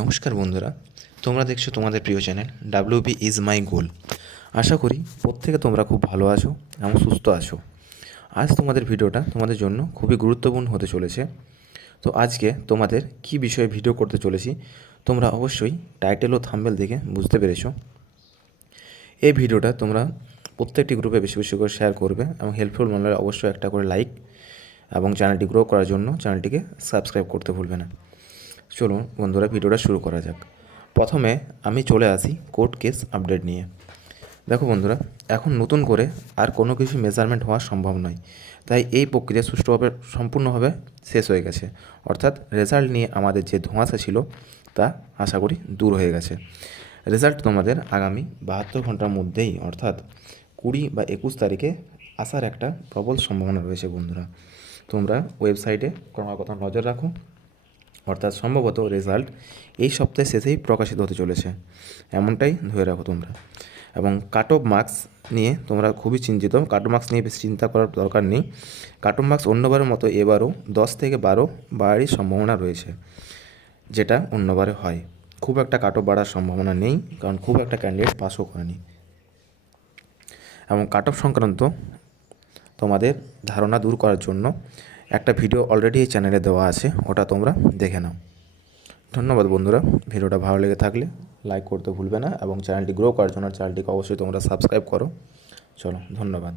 নমস্কার বন্ধুরা, তোমরা দেখছো তোমাদের প্রিয় চ্যানেল ডাব্লিউবি ইজ মাই গোল। আশা করি প্রত্যেকে তোমরা খুব ভালো আছো এবং সুস্থ আছো। আজ তোমাদের ভিডিওটা তোমাদের জন্য খুবই গুরুত্বপূর্ণ হতে চলেছে। তো আজকে তোমাদের কি বিষয়ে ভিডিও করতে চলেছি তোমরা অবশ্যই টাইটেল ও থাম্বনেল দেখে বুঝতে পেরেছো। এই ভিডিওটা তোমরা প্রত্যেকটি গ্রুপে বেশি বেশি করে শেয়ার করবে এবং হেল্পফুল মনে হলে অবশ্যই একটা করে লাইক এবং চ্যানেলটি গ্রো করার জন্য চ্যানেলটিকে সাবস্ক্রাইব করতে ভুলবে না। চলুন বন্ধুরা, ভিডিওটা শুরু করা যাক। প্রথমে আমি চলে আসি কোর্ট কেস আপডেট নিয়ে। দেখো বন্ধুরা, এখন নতুন করে আর কোনো কিছু মেজারমেন্ট হওয়া সম্ভব নয়, তাই এই প্রক্রিয়া সুষ্ঠুভাবে সম্পূর্ণভাবে শেষ হয়ে গেছে। অর্থাৎ রেজাল্ট নিয়ে আমাদের যে ধোঁয়াশা ছিল তা আশা করি দূর হয়ে গেছে। রেজাল্ট তোমাদের আগামী 72 ঘন্টার মধ্যেই অর্থাৎ 20 বা 21 তারিখে আসার একটা প্রবল সম্ভাবনা রয়েছে বন্ধুরা। তোমরা ওয়েবসাইটে ক্রমাগত নজর রাখো, অর্থাৎ সম্ভবত রেজাল্ট এই সপ্তাহের শেষেই প্রকাশিত হতে চলেছে, এমনটাই ধরে রাখো তোমরা। এবং কাট অফ মার্কস নিয়ে তোমরা খুবই চিন্তিত। কাট অফ মার্কস নিয়ে বেশি চিন্তা করার দরকার নেই। কাট অফ মার্কস অন্যবারের মতো এবারও 10 থেকে 12 বাড়ারই সম্ভাবনা রয়েছে, যেটা অন্যবারে হয়। খুব একটা কাট অফ বাড়ার সম্ভাবনা নেই, কারণ খুব একটা ক্যান্ডিডেট পাসও করেনি। এবং কাট অফ সংক্রান্ত তোমাদের ধারণা দূর করার জন্য একটা ভিডিও অলরেডি এই চ্যানেলে দেওয়া আছে, ওটা তোমরা দেখে নাও। ধন্যবাদ বন্ধুরা। ভিডিওটা ভালো লেগে থাকলে লাইক করতে ভুলবে না এবং চ্যানেলটি গ্রো করার জন্য চ্যানেলটিকে অবশ্যই তোমরা সাবস্ক্রাইব করো। চলো, ধন্যবাদ।